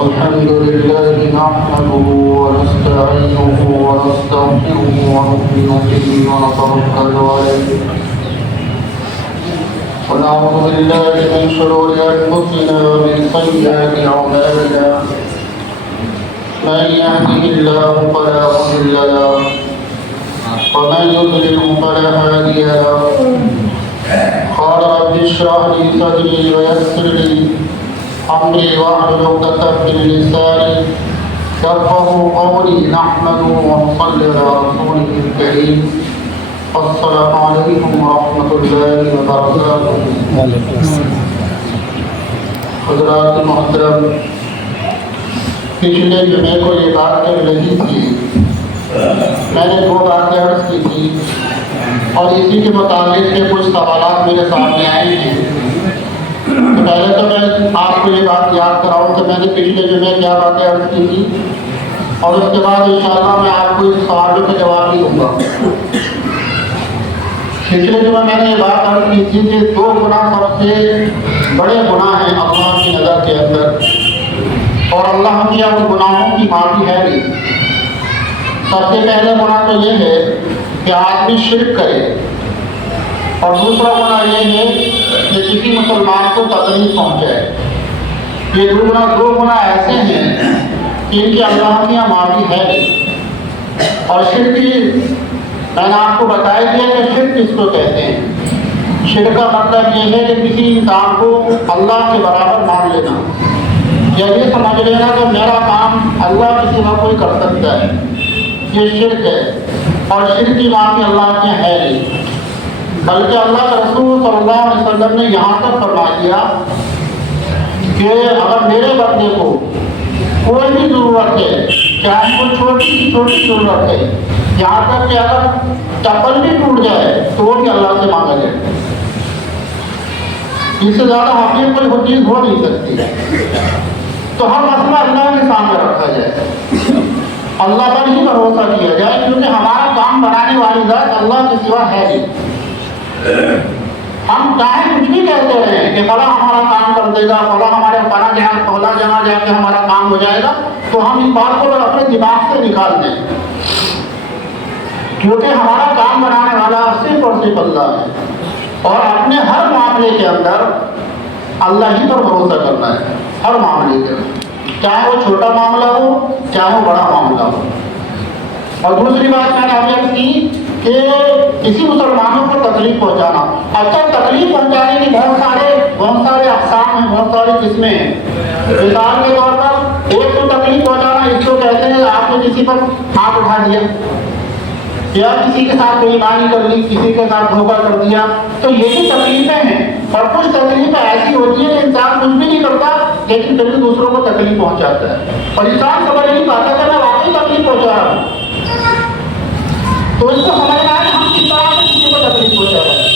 الحمد لله نحمده ونستعينه ونستغفره ونؤمن به ونتوكل عليه ونعوذ بالله من شرور أنفسنا ومن سيئات أعمالنا من يهده الله فلا مضل له ومن يضلل فلا هادي له قال رب اشرح لي صدري ويسر لي أمري واحلل عقدة من لساني يفقهوا قولي نحمده ونصلي على رسوله الكريم السلام علیکم ورحمۃ اللہ وبرکاتہ۔ حضرات محترم، پچھلے جمعے کو یہ بات کر رہی تھی، میں نے 2 باتیں عرض کی تھی اور اسی کے متعلق کے کچھ سوالات میرے سامنے آئے ہیں۔ تو پہلے تو میں آپ کو یہ بات یاد کراؤں کہ میں نے پچھلے جمعے کیا باتیں عرض کی تھی، اور اس کے بعد انشاءاللہ میں آپ کو ان سوالوں کے جواب بھی دوں گا۔ پچھلے جمعے میں نے یہ بات عرض کی تھی کہ 2 گناہ سب سے بڑے گناہ ہیں اللہ کی نظر کے اندر، اور اللہ کی ان گناہوں کی معافی ہے نہیں۔ سب سے پہلے گناہ تو یہ ہے کہ آدمی شرک کرے، اور دوسرا گناہ یہ ہے کہ کسی مسلمان کو تکلیف پہنچائے۔ یہ 2 گناہ ایسے ہیں کہ ان کی اللہ کی معافی ہے نہیں۔ اور شرک میں نے آپ کو بتایا دیا کہ شرک کس کو کہتے ہیں۔ شرک کا مطلب یہ ہے کہ کسی انسان کو اللہ کے برابر مان لینا، یا یہ سمجھ لینا کہ میرا کام اللہ کے سوا کوئی کر سکتا ہے، یہ شرک ہے۔ اور شرک کی معافی اللہ کے ہے نہیں، بلکہ اللہ کے رسول صلی اللہ علیہ وسلم نے یہاں تک فرما دیا کہ اگر میرے بندے کو کوئی بھی ضرورت ہے، چاہے کوئی چھوٹی سی چھوٹی ضرورت ہے، یہاں تک کہ اگر چپل بھی ٹوٹ جائے تو وہ بھی اللہ سے مانگا جائے، اس سے زیادہ حقیق کوئی چیز ہو نہیں سکتی۔ تو ہر مسئلہ اللہ کے سامنے رکھا جائے، اللہ پر ہی بھروسہ کیا جائے، کیونکہ ہمارا کام بنانے والی ذات اللہ کے سوا ہے ہی۔ ہم چاہے کچھ بھی کہتے رہے کہ فلاں ہمارا کام کر دے گا، فلاں ہمارے فلاں جگہ جا کے ہمارا کام ہو جائے گا، تو ہم اس بات کو اپنے دماغ سے نکال دیں، کیونکہ ہمارا کام بنانے والا صرف اور صرف اللہ ہے، اور اپنے ہر معاملے کے اندر اللہ ہی پر بھروسہ کرنا ہے، ہر معاملے کے اندر، چاہے وہ چھوٹا معاملہ ہو چاہے وہ بڑا معاملہ ہو۔ اور دوسری بات میں نے آپ کی کہ کسی مسلمانوں کو تکلیف پہنچانا، اچھا تکلیف پہنچانے کی بہت سارے اقسام ہیں، بہت ساری قسمیں ہیں۔ مثال کے طور پر ایک تو تکلیف پہنچانا، اس کو کہتے ہیں آپ نے کسی پر ہاتھ اٹھا دیا، یا کسی کے ساتھ بےایمانی کر لی، کسی کے ساتھ دھوکہ کر دیا، تو یہ بھی تکلیفیں ہیں۔ اور کچھ تکلیفیں ایسی ہوتی ہیں کہ انسان کچھ بھی نہیں کرتا لیکن پھر بھی دوسروں کو تکلیف پہنچاتا ہے، اور انسان سمجھ نہیں پاتا کہ میں واقعی تکلیف پہنچا رہا ہوں۔ تو اس کو سمجھنا ہے کہ ہم کس طرح سے کسی کو تکلیف پہنچا رہے ہیں۔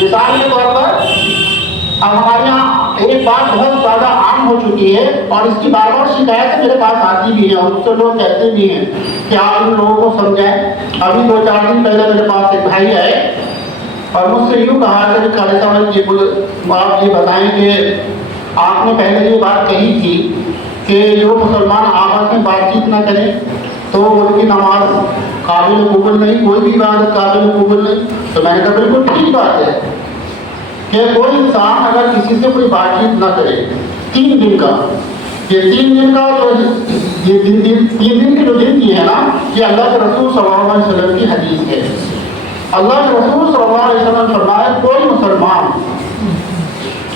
مثال کے طور پر اب ہمارے یہاں ایک بات بہت زیادہ عام ہو چکی ہے، اور اس کی بار بار شکایتیں میرے پاس آتی بھی ہیں، اور مجھ سے لوگ کہتے بھی ہیں کہ آپ ان لوگوں کو سمجھائیں۔ ابھی 2-4 دن پہلے میرے پاس ایک بھائی آئے اور مجھ سے یوں کہا کہ قاری صاحب آپ یہ بتائیں کہ آپ نے پہلے یہ بات کہی تھی کہ جو مسلمان آپس میں بات چیت نہ کریں تو ان کی نماز قابل قبول نہیں، کوئی بھی عبادت قابل قبول نہیں۔ تو میں نے کہا بالکل ٹھیک بات ہے کہ کوئی انسان اگر کسی سے کوئی بات چیت نہ کرے 3 دن کا، یہ 3 دن کا جو یہ 3 دن کی جو دن کی ہے نا، یہ اللہ کے رسول صلی اللہ علیہ وسلم کی حدیث ہے۔ اللہ کے رسول صلی اللہ علیہ وسلم فرمایا کوئی مسلمان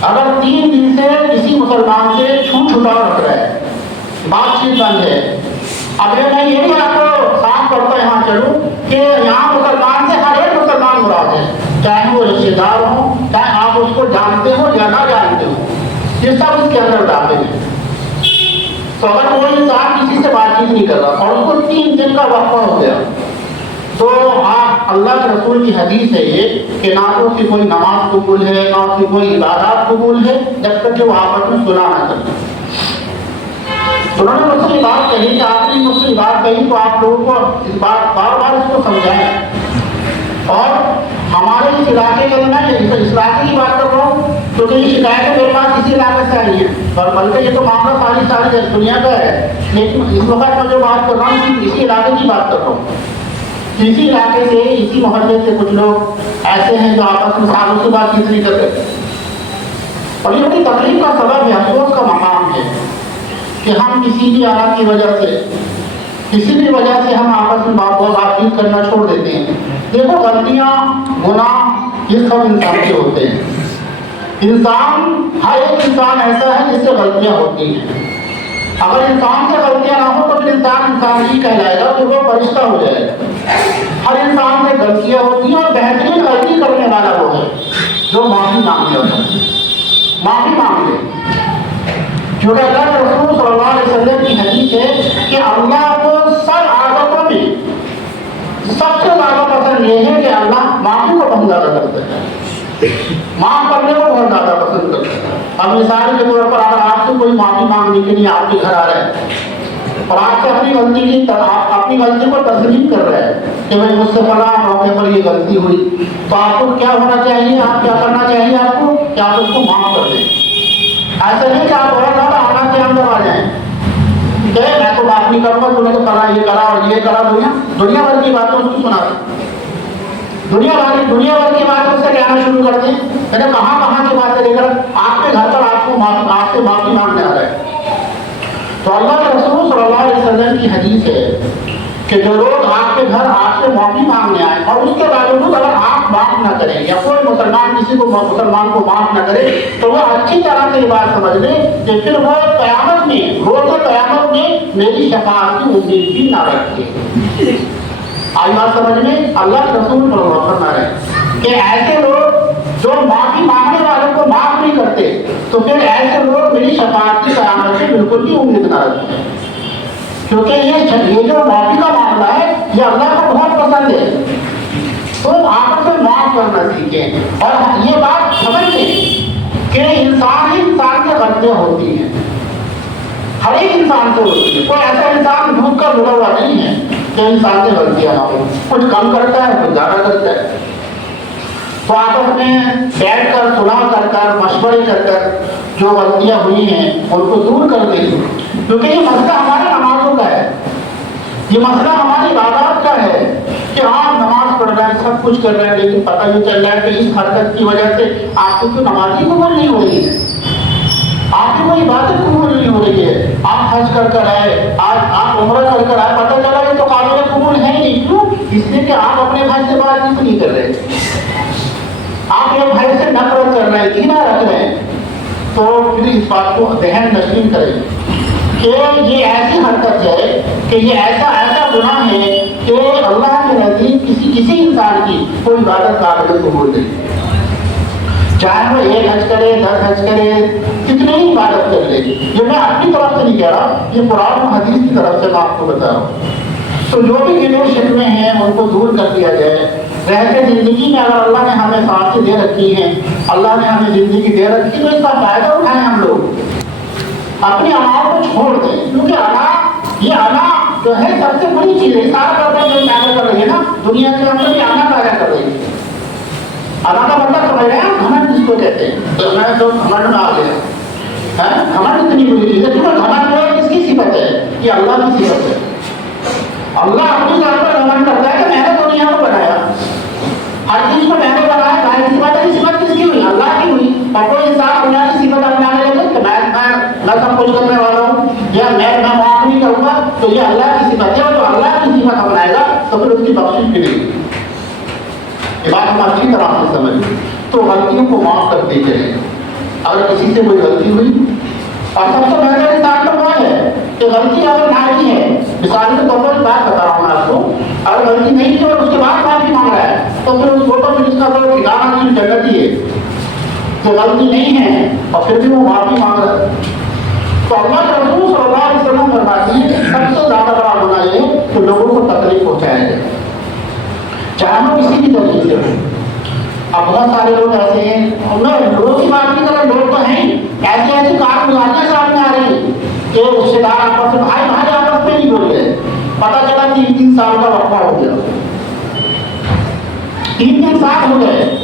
اگر 3 دن سے کسی مسلمان سے چھوٹ چھٹاؤ رکھ رہا ہے، بات چیت بند ہے، اب میں یہ بھی آپ کو صاف کرتا یہاں چلوں کہ یہاں مسلمان سے ہر ایک مسلمان مراد ہے، چاہے وہ رشتے دار ہوں، چاہے آپ اس کو جانتے ہو یا نہ جانتے ہو، یہ سب اس کے اندر داخل ہے۔ تو اگر کوئی انسان کسی سے بات چیت نہیں کر رہا اور اس کو 3 دن کا وقفہ ہو گیا، تو آپ اللہ کے رسول کی حدیث ہے یہ کہ نہ تو اس کی کوئی نماز قبول ہے، نہ اس کی کوئی عبادات قبول ہے، جب تک کہ وہ آپس میں صلح نہ کرے۔ تو انہوں نے مجھ سے یہ بات کہی کہ آپ نے مجھ سے یہ بات کہی تو آپ لوگوں کو اس بات بار بار اس کو سمجھائیں۔ اور ہمارے اس علاقے کے اندر اس علاقے کی بات کر رہا ہوں کیونکہ یہ شکایتیں میرے پاس اسی علاقے سے آئی ہیں، اور بلکہ یہ تو معاملہ ساری دنیا کا ہے، لیکن اس وقت میں جو بات کر رہا ہوں اسی علاقے کی بات کر رہا ہوں۔ اسی علاقے سے، اسی محلے سے کچھ لوگ ایسے ہیں جو آپس میں سالوں سے بات چیت نہیں کرتے، اور یہ بڑی تکلیف کا سبب ہے، افسوس کا مقام ہے کہ ہم کسی بھی آلات کی وجہ سے، کسی بھی وجہ سے ہم آپس میں بات چیت کرنا چھوڑ دیتے ہیں۔ دیکھو غلطیاں، گناہ یہ سب انسان کے ہوتے ہیں۔ ہر ایک انسان ایسا ہے جس سے غلطیاں ہوتی ہیں۔ اگر انسان سے غلطیاں نہ ہو تو پھر انسان ہی کہلائے گا، پھر وہ فرشتہ ہو جائے گا۔ ہر انسان سے غلطیاں ہوتی ہیں، اور بہترین غلطی کرنے والا وہ ہے جو معافی مانگنے ہوتا ہے، معافی مانگ لے۔ جو کہ اللہ کے رسول صلی اللہ علیہ وسلم کی حدیث ہے کہ اللہ کو سب عادتوں میں سب سے زیادہ پسند یہ ہے کہ اللہ معافی کو بہت زیادہ کرتا ہے، معاف کرنے کو بہت زیادہ پسند کرتا ہے۔ اب مثال کے طور پر اگر آپ سے کوئی معافی مانگنے کے لیے آپ کے گھر آ رہا ہے اور آپ سے اپنی غلطی کو تسلیم کر رہے ہیں کہ بھائی مجھ سے فلاں موقع پر یہ غلطی ہوئی، تو آپ کو کیا ہونا چاہیے، آپ کیا کرنا چاہیے آپ کو کہ آپ اس کو معاف کر دیں۔ ایسا نہیں کہ آپ بہت زیادہ آنا کے اندر آ جائیں کہ میں تو بات نہیں کروں گا، تم نے تو فلاں یہ کرا اور یہ کرا، دنیا بھر کی باتیں اس کو سنا دیں، دنیا بھر کی باتوں سے کہنا شروع کر دیں، کہاں کی باتیں لے کر آپ کے گھر پر آپ سے معافی مانگنے آ رہے ہیں۔ تو اللہ کے رسول صلی اللہ علیہ وسلم کی حدیث ہے کہ جو لوگ آپ کے گھر آپ سے معافی مانگنے آئے اور اس کے باوجود اگر آپ معاف نہ کریں یا کوئی مسلمان مسلمان کو معاف نہ کرے تو وہ اچھی طرح سے یہ بات سمجھ لیں کہ پھر وہ قیامت میں، روز قیامت میں میری شفاعت کی امید بھی نہ رکھے۔ آئی بات سمجھ میں؟ اللہ کے رسول صلی اللہ علیہ وسلم فرما رہے ہیں کہ ایسے لوگ جو معافی مانگنے والوں کو معاف نہیں کرتے تو پھر ایسے لوگ میری شفاعت کی قیامت سے بالکل بھی امید نہ رکھتے، کیونکہ یہ جو معافی کا معاملہ ہے یہ اللہ کو بہت پسند ہے۔ تو آپس میں معاف کرنا سیکھیں اور یہ بات سمجھ لیں کہ انسان ہی انسان سے غلطیاں ہوتی ہیں، ہر ایک انسان سے ہوتی ہے، کوئی ایسا انسان بھوک کر بھلا ہوا نہیں ہے کہ انسان سے غلطیاں نہ ہو، کچھ کم کرتا ہے کچھ زیادہ کرتا ہے۔ تو آپس میں بیٹھ کر صلح کر مشورے کر جو غلطیاں ہوئی ہیں ان کو دور کر دیں، کیونکہ یہ مسئلہ ہماری نمازوں کا ہے، یہ مسئلہ ہماری عبادات کا ہے کہ آپ نماز پڑھ رہے ہیں، سب کچھ کر رہے ہیں، لیکن پتہ یہ چل رہا ہے کہ اس حرکت کی وجہ سے آپ کی تو نماز ہی قبول نہیں ہو رہی ہے، آپ کی کوئی عبادت قبول نہیں ہو رہی ہے۔ آپ حج کر آئے، آج آپ عمرہ کر آئے، پتہ چلا یہ تو قابل قبول ہے نہیں، کیوں؟ اس لیے کہ آپ اپنے بھائی سے بات چیت نہیں کر رہے، آپ ایک بھائی سے نفرت کر رہے ہیں، کینہ رکھ رہے ہیں۔ تو پھر اس بات کو ذہن نشین کریں کہ یہ ایسی حرکت ہے کہ یہ ایسا گناہ ہے کہ اللہ کے نزدیک کسی انسان کی کوئی عبادت قابل قبول نہیں، چاہے وہ 1 حج کرے، 10 حج کرے، کتنے ہی عبادت کر لے۔ یہ میں اپنی طرف سے نہیں کہہ رہا، یہ قرآن و حدیث کی طرف سے میں آپ کو بتا رہا ہوں۔ تو جو بھی گناہ شکوے ہیں ان کو دور کر دیا جائے۔ رہتے زندگی میں اگر اللہ نے ہمیں سانسیں دے رکھی ہیں، اللہ نے ہمیں زندگی دے رکھی، تو اس کا فائدہ اٹھائیں ہم لوگ، اپنی انا کو چھوڑ دیں، کیونکہ یہ انا جو ہے سب سے بڑی چیز ہے، سارا پردہ جو پیدا کر رہی ہے نا دنیا کے اندر، یہ انا پیدا کر رہی ہے۔ انا کا مطلب سمجھ رہے ہیں، گھمنڈ جس کو کہتے ہیں، تو میں تو گھمنڈ میں آ گیا، گھمنڈ اتنی بری چیز ہے، کیونکہ گھمنڈ جو ہے کس کی صفت ہے؟ یہ اللہ کی صفت ہے۔ اللہ اپنی ذات پر گھمنڈ کرتا ہے کہ میں نے دنیا کو بنایا، ہر چیز کو میں نے بنایا، ظاہر سی بات ہے یہ صفت کس کی ہوئی؟ اللہ کی ہوئی۔ اور کوئی انسان دنیا کی صفت اپنانے لگے کہ میں سب کچھ کرنے والا ہوں یا میں معاف نہیں کروں گا، تو یہ اللہ کی صفت ہے، اور جو اللہ کی صفت اپنائے گا تو پھر اس کی بخشش بھی نہیں۔ یہ بات ہم اچھی طرح سے سمجھیں، تو غلطیوں کو معاف کرتے چلیں۔ اگر کسی سے کوئی غلطی ہوئی، اور سب سے بہتر انسان تو وہ ہے کہ غلطی اگر نہ کی ہے، مثال کے طور پر بات بتا رہا ہوں میں آپ کو، اگر غلطی نہیں کی اور اس کے بعد معافی مانگ رہا ہے تو پھر اس فوٹو میں اس کا کوئی ٹھکانا نہیں، جگہ ہی ہے کہ غلطی نہیں ہے اور پھر بھی وہ معافی مانگ رہا ہے۔ تو اللہ کے رسول صلی اللہ علیہ وسلم فرماتے ہیں کہ سب سے زیادہ بڑا گناہ یہ ہے کہ لوگوں کو تکلیف پہنچایا جائے، چاہے وہ کسی بھی طریقے سے ہو۔ اب بہت سارے لوگ ایسے ہیں، میں لوگوں کی بات نہیں کر رہا، لوگ تو ہیں ایسی کارگزاریاں سامنے آ رہی ہیں کہ رشتے دار آپس میں بھائی آپس میں نہیں بول رہے، پتہ چلا 3 سال کا وقفہ ہو گیا، 3 سال ہو گئے